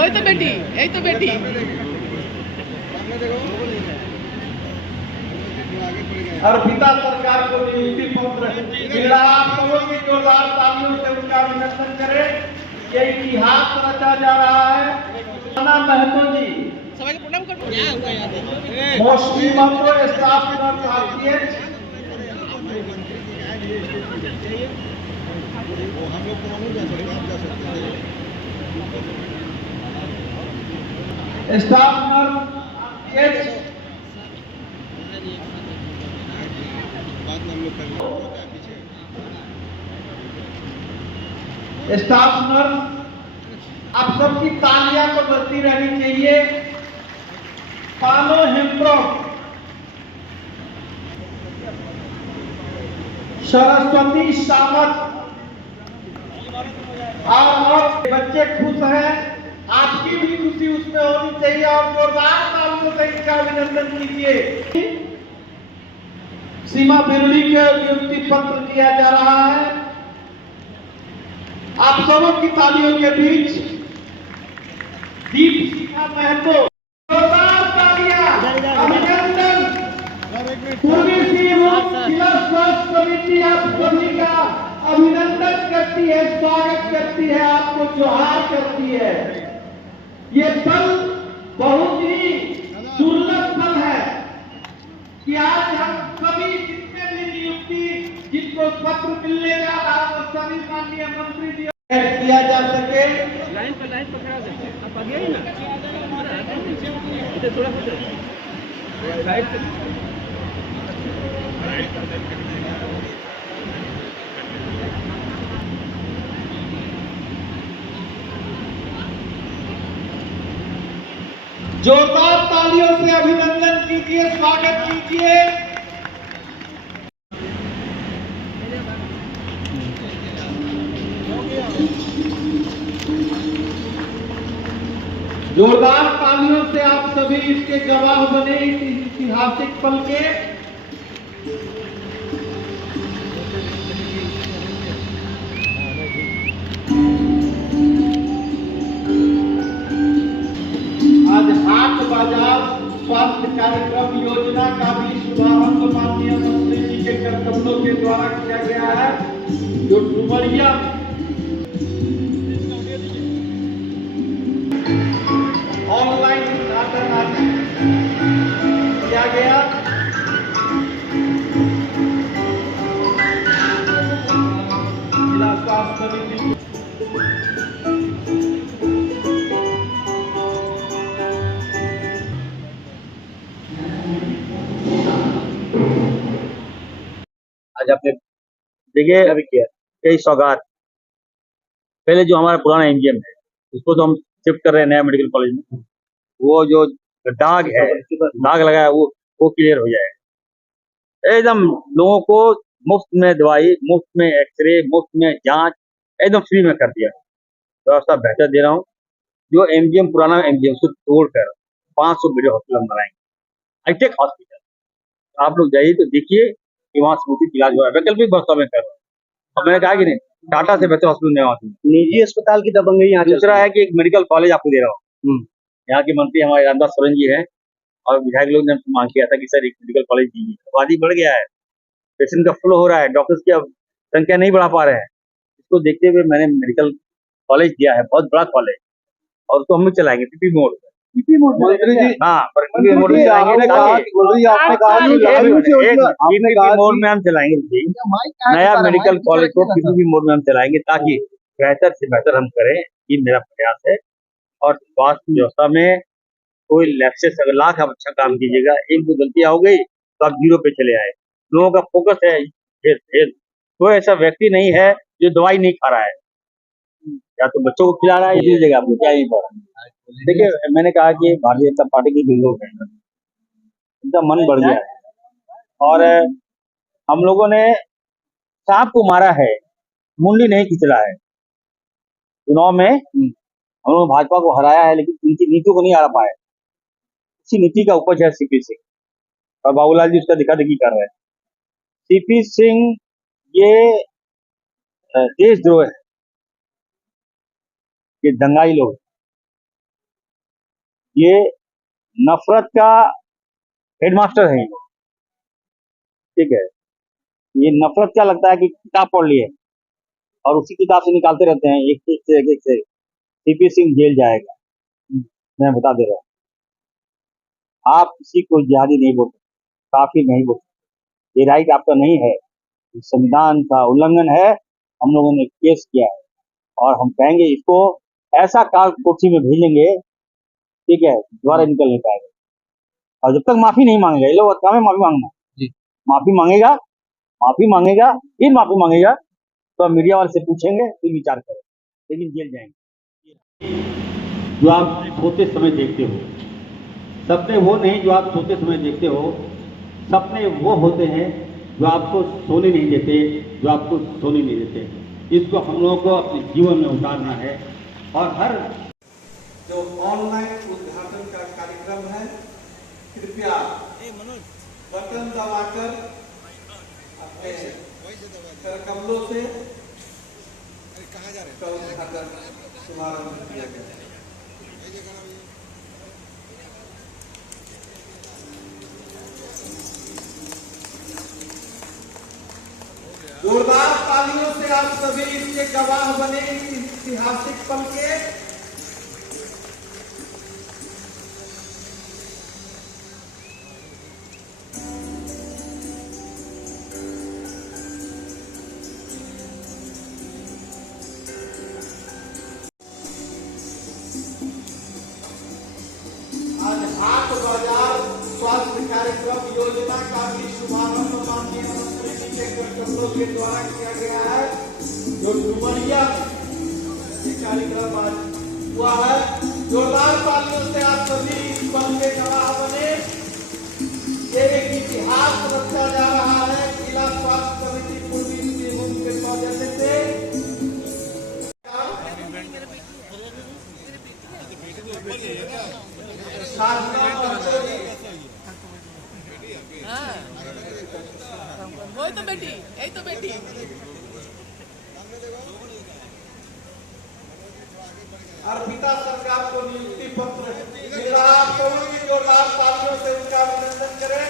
ওই তো বেটি, এই তো বেটি। अर्पिता सरकार को नियुक्ति पत्र मिला। आप लोगों की जोरदार तालियों से उनका अभिनंदन करें। ये इतिहास रचा जा रहा है। राणा महतो जी সবাইকে প্রণাম করবো। क्या हुआ यार? मोस्टली महतो स्टाफ नर्स भारतीय स्टाफ नर्स स्टाफ नर्स, आप सबकी तालियां तो बजती रहनी चाहिए। पानो हेम्ब्रॉक, सरस्वती सावत और बच्चे खुश हैं, आपकी भी खुशी उसमें होनी चाहिए और जोरदार तालियों से इनका अभिनंदन कीजिए। सीमा बिरली के नियुक्ति पत्र दिया जा रहा है। आप सबों की तालियों के बीच दीप शिखा महतो, जोरदार तालियां, अभिनंदन। पूर्वी सिंहभूम जिला स्वास्थ्य समिति आप सभी का अभिनंदन करती है, स्वागत करती है, आपको जोहार करती है। ये पल बहुत ही दुर्लभ पल है कि आज हम सभी जितने भी नियुक्ति जिनको पत्र मिलने जा रहा है वो सभी माननीय मंत्री जी किया जा सके। लाइन पर खड़ा है, आप आगे ही ना, इधर थोड़ा राइट से। जोरदार तालियों से अभिनंदन कीजिए, स्वागत कीजिए। जोरदार तालियों से आप सभी इसके गवाह बने, इस ऐतिहासिक पल के। आज हाट बाजार स्वास्थ्य कार्यक्रम योजना का भी शुभारंभ माननीय मंत्री जी के कर्तव्यों के द्वारा किया गया है, जो डुमरिया ऑनलाइन उद्घाटन आज किया गया। जिला स्वास्थ्य समिति आज आपने देखिए अभी किया यही सौगात। पहले जो हमारा पुराना एमजीएम है उसको तो हम शिफ्ट कर रहे हैं नया मेडिकल कॉलेज में। वो जो दाग है, दाग लगा है, वो क्लियर हो जाए। एकदम लोगों को मुफ्त में दवाई, मुफ्त में एक्सरे, मुफ्त में जांच एकदम फ्री में कर दिया। व्यवस्था बेहतर दे रहा हूँ। जो एमजीएम पुराना एमजीएम से तोड़कर 500 बेड हॉस्पिटल बनाएंगे, हाईटेक हॉस्पिटल। आप लोग जाइए तो देखिए कि वहाँ समुचित इलाज हो रहा है। वैकल्पिक व्यवस्था में कर रहा हूँ। अब मैंने कहा कि नहीं, टाटा से बेहतर हॉस्पिटल नहीं वहाँ। निजी अस्पताल की दबंगई यहाँ। दूसरा है कि एक मेडिकल कॉलेज आपको दे रहा हूँ। यहाँ के मंत्री हमारे रामदास सोरेन जी हैं और विधायक लोग ने मांग किया था कि सर एक मेडिकल कॉलेज दीजिए। आबादी बढ़ गया है, पेशेंट का फ्लो हो रहा है, डॉक्टर्स की अब संख्या नहीं बढ़ा पा रहे हैं। इसको देखते हुए मैंने मेडिकल कॉलेज दिया है, बहुत बड़ा कॉलेज, और उसको हम भी चलाएंगे पीपी मोड। मंत्री जी, हाँ, मंत्री जी, आपने कहा कि मोड में हम चलाएंगे। नया मेडिकल कॉलेज को पीपीपी मोड में हम चलाएंगे ताकि बेहतर से बेहतर हम करें। ये मेरा प्रयास है। और स्वास्थ्य व्यवस्था में कोई लैप्सेस, अगर लाख आप अच्छा काम कीजिएगा, एक दो गलतियां हो गई तो आप 0 पे चले आए। लोगों का फोकस है कोई ऐसा व्यक्ति नहीं है जो दवाई नहीं खा रहा है, या तो बच्चों को खिला रहा है, ये जगह आपको क्या नहीं पड़ा। देखिए, मैंने कहा कि भारतीय जनता पार्टी के जो लोग हैं उनका मन बढ़ गया है और हम लोगों ने सांप को मारा है, मुंडी नहीं खिंचला है। चुनाव में हम लोग भाजपा को हराया है, लेकिन उनकी नीतियों को नहीं हरा पाए। इसी नीति का उपज है सीपी सिंह, और बाबूलाल जी उसका दिखा दिखी कर रहे हैं। सीपी सिंह ये देशद्रोह है, ये दंगाई लोग। ये नफरत का हेडमास्टर है, ठीक है। ये नफरत क्या लगता है कि किताब पढ़ लिए और उसी किताब से निकालते रहते हैं एक से सीपी सिंह जेल जाएगा। मैं बता दे रहा हूँ, आप किसी को जिहादी नहीं बोल सकते, काफिर नहीं बोल सकते, ये राइट आपका नहीं है, संविधान का उल्लंघन है। हम लोगों ने केस किया है और हम कहेंगे इसको ऐसा काल कुर्सी में भेजेंगे, ठीक है, दोबारा निकल नहीं पाएगा। और जब तक माफी नहीं मांगेगा, ये लोग काम है माफी मांगना जी, माफी मांगेगा फिर माफी मांगेगा तो मीडिया वाले से पूछेंगे फिर विचार करें, लेकिन जेल जाएंगे। जो आप सोते समय देखते हो, सपने वो नहीं जो आप सोते समय देखते हो, सपने वो होते हैं जो आपको सोने नहीं देते, जो आपको सोने नहीं देते। इसको हम लोगों को अपने जीवन में उतारना है। और हर जो ऑनलाइन उद्घाटन का कार्यक्रम है, कृपया बटन दबाकर अपने कमलों से उद्घाटन शुभारंभ किया गया है। जोरदार तालियों से आप सभी इसके गवाह बने, इस ऐतिहासिक पल के। आज हाट बाजार स्वास्थ्य कार्यक्रम योजना का भी शुभारंभ माननीय मंत्री जी के कमलों के द्वारा किया गया है, जो डुमरिया ये कार्यक्रम आज हुआ है। जोरदार तालियों से आप सभी इस पल के गवाह बने। ये एक इतिहास रचा जा रहा है जिला स्वास्थ्य समिति पूर्वी सिंहभूम के सौजन्य से। वो तो बेटी, यही तो बेटी। अर्पिता सरकार को नियुक्ति पत्र मिल रहा है। आप लोगों की जोरदार तालियों से उनका अभिनंदन करें।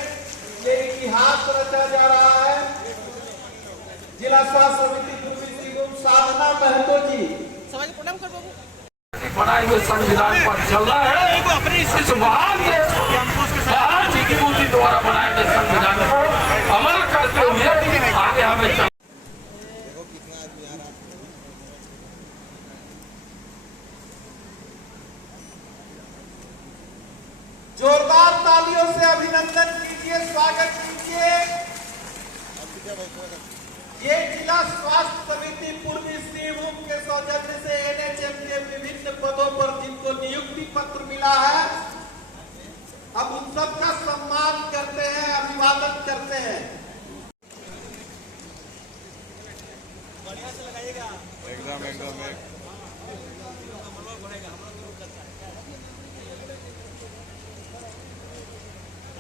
ये इतिहास रचा जा रहा है। जिला स्वास्थ्य समिति पूर्वी सिंहभूम साधना महतो जी, सवाल प्रणाम कर बाबू। बनाए हुए संविधान पर चल रहा है। इस महान जी की मूर्ति द्वारा बनाए गए संविधान को अमल करते हुए आगे हमें चल। जोरदार तालियों से अभिनंदन कीजिए, स्वागत कीजिए। ये जिला स्वास्थ्य समिति पूर्वी सिंहभूम के सौजन्य से एनएचएम के विभिन्न पदों पर जिनको नियुक्ति पत्र मिला है, अब उन सबका सम्मान करते हैं, अभिवादन करते हैं। बढ़िया से लगाइएगा। एकदम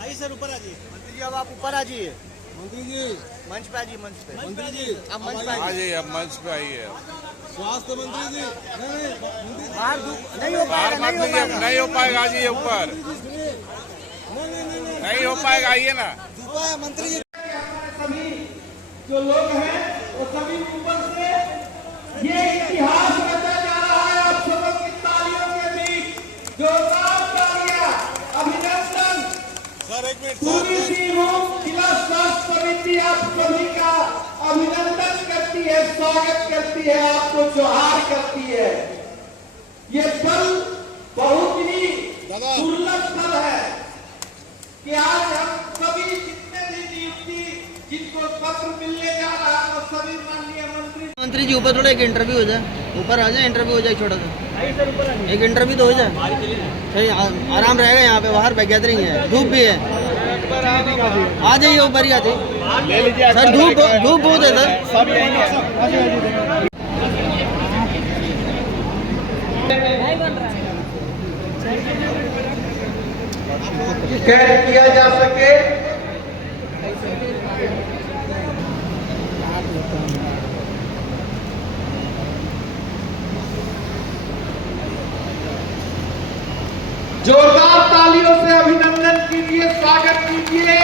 आइए सर, ऊपर आ जाइए। मंत्री जी अब आप ऊपर आ जाइए। मंत्री जी मंच पे आ जाइए, मंच पे। मंत्री जी अब मंच पे आ जाइए, अब मंच पे आइए। स्वास्थ्य मंत्री जी बाहर नहीं हो पाएगा, नहीं हो पाएगा जी, ऊपर नहीं हो पाएगा, आइए ना। मंत्री जी सभी जो लोग हैं वो सभी ऊपर से ये इतिहास रचा जा रहा है। आप सबों की तालियों के बीच जोरदार तालियां, अभिनंदन। पूर्वी सिंहभूम जिला स्वास्थ्य समिति आप सभी का अभिनंदन करती है, स्वागत करती है, आपको जोहार करती है। ये पल बहुत ही दुर्लभ पल है कि आज हम सभी जितने भी नियुक्ति जिनको पत्र मिलने जा रहा है, वो सभी माननीय मंत्री जी ऊपर थोड़ा एक इंटरव्यू हो जाए, ऊपर आ जाए, इंटरव्यू हो जाए छोटा सा, एक इंटरव्यू तो हो जाए, सही आराम रहेगा। यहाँ पे बाहर गैदरिंग है, धूप भी है, आ जाइए ऊपर ही आ जाइए सर, धूप बहुत है सर। कैद किया जा सके जोरदार तालियों से अभिनंदन कीजिए, स्वागत कीजिए।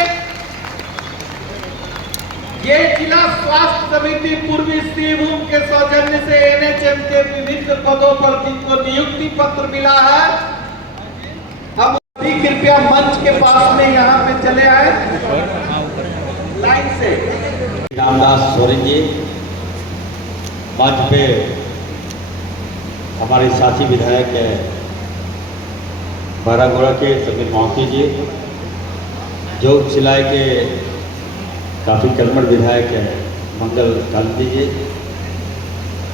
ये जिला स्वास्थ्य समिति पूर्वी सिंहभूम के सौजन्य से एनएचएम के विभिन्न पदों पर जिनको नियुक्ति पत्र मिला है, हम अभी कृपया मंच के पास में यहाँ पे चले आए लाइन से। रामदास सोरेन जी, मंच पे हमारे साथी विधायक बारागोड़ा के समीर मोहती जी, जोग सिलाई के काफ़ी कर्मठ विधायक है मंगल कांति जी,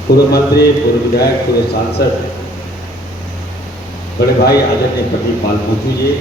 पूर्व मंत्री, पूर्व विधायक, पूर्व सांसद बड़े भाई आदरणीय प्रदीप मालपूथू जी,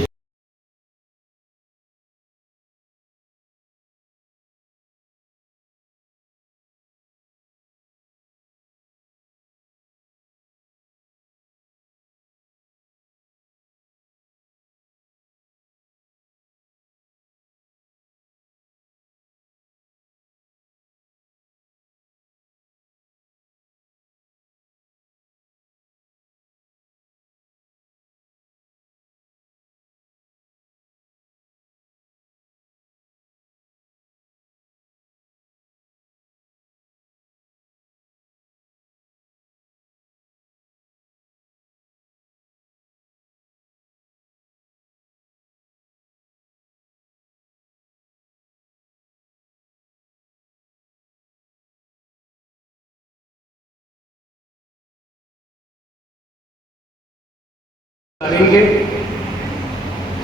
करेंगे।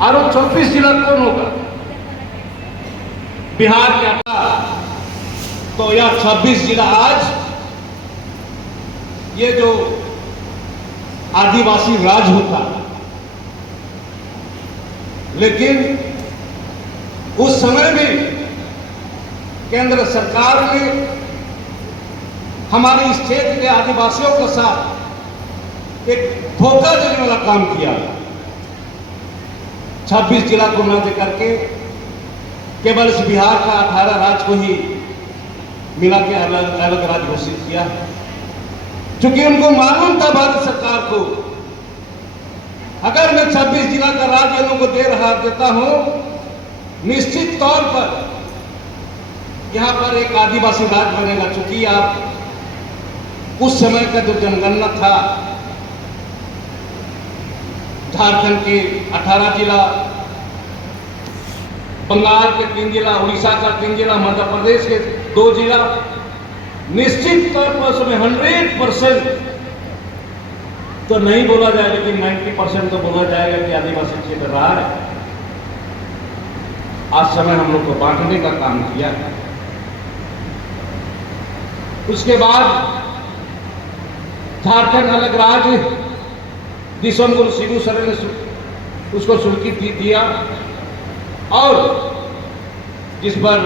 और वो 24 जिला कौन होगा? बिहार क्या था तो यह 26 जिला आज ये जो आदिवासी राज होता, लेकिन उस समय में केंद्र सरकार ने हमारे इस क्षेत्र के आदिवासियों के साथ एक धोखा देने वाला काम किया। 26 जिला को न देकर के केवल इस बिहार का 18 राज्य को ही मिला के अलग अलग राज्य घोषित किया, क्योंकि उनको मालूम था भारत सरकार को, अगर मैं 26 जिला का राज्य लोगों को देता हूं, निश्चित तौर पर यहां पर एक आदिवासी राज्य बनेगा। चूंकि आप उस समय का जो जनगणना था, झारखंड के 18 जिला, बंगाल के 3 जिला, उड़ीसा का 3 जिला, मध्य प्रदेश के 2 जिला, निश्चित तौर पर उसमें 100% तो नहीं बोला जाए, लेकिन 90% तो बोला जाएगा कि आदिवासी क्षेत्र रहा है। आज समय हम लोग को बांटने का काम किया। उसके बाद झारखंड अलग राज्य दिसंबर सिबू सोरेन ने उसको स्वीकृति दिया, और जिस पर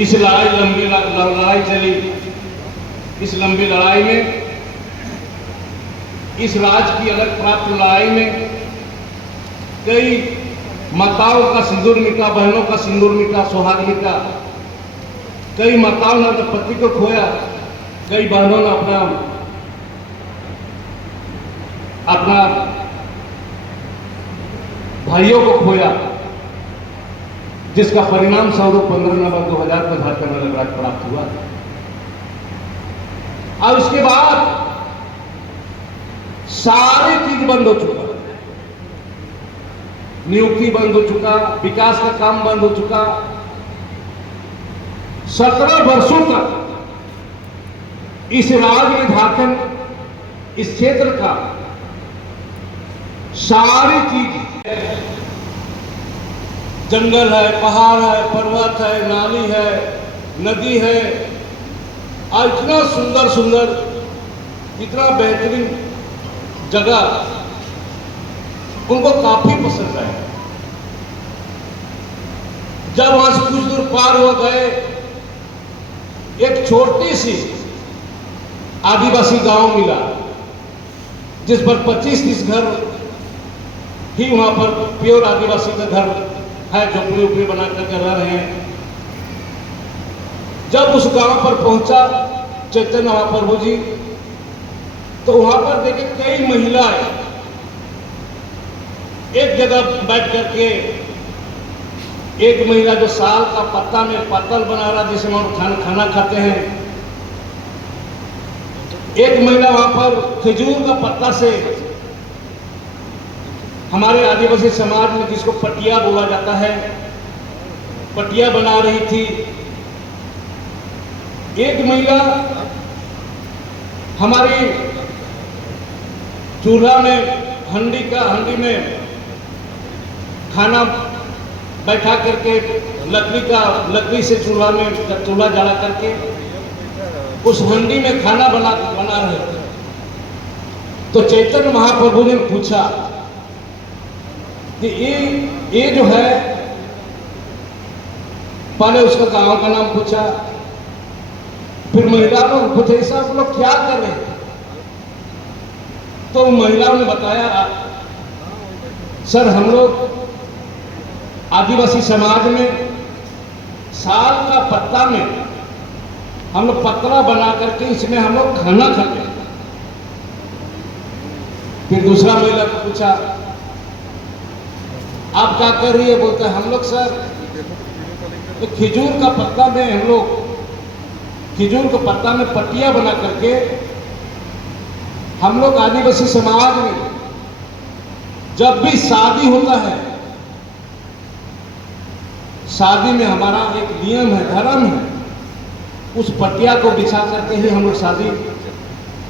इस लंबी लड़ाई चली, इस लंबी लड़ाई में, इस राज्य की अलग प्राप्त लड़ाई में कई माताओं का सिंदूर मिटा, बहनों का सिंदूर मिटा, सुहाग मिटा। कई माताओं ने अपने पति को खोया, कई बहनों ने अपना भाइयों को खोया, जिसका परिणाम स्वरूप 15 नवंबर 2000 को झारखंड अलग राज्य प्राप्त हुआ। और उसके बाद सारी चीज बंद हो चुका, नियुक्ति बंद हो चुका, विकास का काम बंद हो चुका। 17 वर्षों तक इस राज्य में, झारखंड, इस क्षेत्र का सारी चीज, जंगल है, पहाड़ है, पर्वत है, नाली है, नदी है, और इतना सुंदर सुंदर, इतना बेहतरीन जगह उनको काफी पसंद है। जब वहां से कुछ दूर पार हो गए, एक छोटी सी आदिवासी गांव मिला, जिस पर 25-30 घर ही वहां पर प्योर आदिवासी का घर है, झोपड़ी उपड़ी बना करके रह रहे हैं। जब उस गांव पर पहुंचा चैतन्य महाप्रभु जी, तो वहां पर देखे कई महिलाएं एक जगह बैठ करके, एक महिला जो साल का पत्ता में पत्तल बना रहा जिसमें हम खाना खाते हैं, एक महिला वहां पर खजूर का पत्ता से, हमारे आदिवासी समाज में जिसको पटिया बोला जाता है, पटिया बना रही थी। एक महिला हमारी चूल्हा में हंडी में खाना बैठा करके लकड़ी से चूल्हा जला करके उस हंडी में खाना बना रहे थे। तो चैतन्य महाप्रभु ने पूछा कि ये जो है, पहले उसका गांव का नाम पूछा, फिर महिलाओं ने पूछा ऐसा आप लोग क्या कर रहे हैं? तो महिलाओं ने बताया, सर हम लोग आदिवासी समाज में साल का पत्ता में हम लोग पतला बना करके इसमें हम लोग खाना खाते हैं। फिर दूसरा महिला को पूछा आप क्या कर रही है? बोलते हम लोग सर तो खजूर का पत्ता में हम लोग खजूर के पत्ता में पट्टियां बना करके हम लोग आदिवासी समाज में जब भी शादी होता है, शादी में हमारा एक नियम है, धर्म है, उस पटिया को बिछा करके ही हम लोग शादी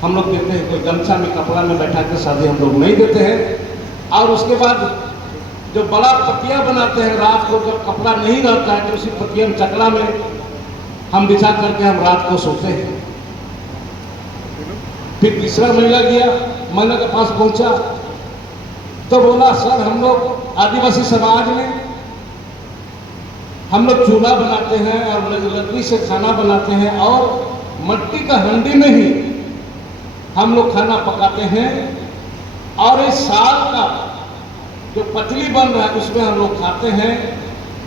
हम लोग देते हैं। कोई गमछा में कपड़ा में बैठा कर शादी हम लोग नहीं देते हैं। और उसके बाद जो बड़ा पटिया बनाते हैं, रात को जब कपड़ा नहीं रहता है तो उसी पटिया में चकला में हम बिछा करके हम रात को सोते हैं। फिर तीसरा महिला के पास पहुंचा तो बोला सर हम लोग आदिवासी समाज में हम लोग चूल्हा बनाते हैं और लकड़ी से खाना बनाते हैं और मट्टी का हंडी में ही हम लोग खाना पकाते हैं, और इस साल का जो पतली बन रहा है उसमें हम लोग खाते हैं,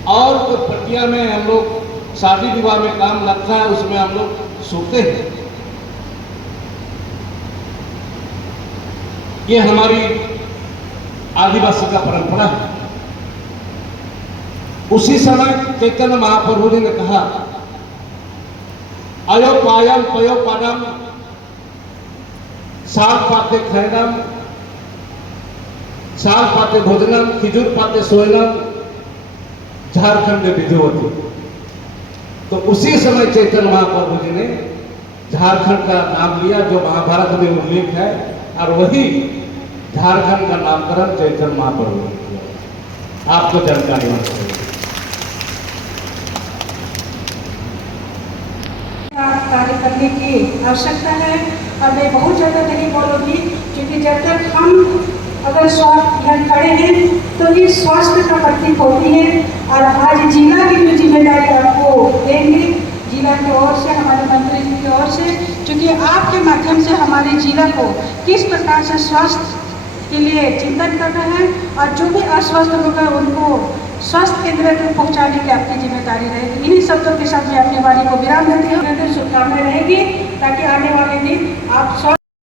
और जो पटिया में हम लोग शादी विवाह में काम लगता है उसमें हम लोग सोते हैं। ये हमारी आदिवासी का परंपरा है। उसी समय चैतन्य महाप्रभु जी ने कहा अयो पायम पयो पादम साल पाते खैनम साल पाते भोजनम खिजूर पाते सोयनम झारखंड विधिवती। तो उसी समय चैतन्य महाप्रभु जी ने झारखंड का नाम लिया जो महाभारत में उल्लेख है, और वही झारखंड का नामकरण चैतन्य महाप्रभु ने किया। आपको जानकारी होनी चाहिए। कार्य करने की आवश्यकता है, और मैं बहुत ज़्यादा नहीं बोलूँगी क्योंकि जब तक हम अगर स्वास्थ्य यहाँ खड़े हैं तो ये स्वास्थ्य का प्रतीक होती है। और आज जिला की जो जिम्मेदारी आपको देंगे, जिला की ओर से, हमारे मंत्री जी की ओर से, क्योंकि आपके माध्यम से हमारे जिला को किस प्रकार से स्वास्थ्य के लिए चिंतन करना है, और जो भी अस्वस्थ होगा उनको स्वास्थ्य केंद्र तक पहुंचाने की आपकी जिम्मेदारी रहेगी। इन्हीं शब्दों के साथ मैं अपनी वाणी को विराम देती हूँ। शुभकामनाएं रहेगी ताकि आने वाले दिन आप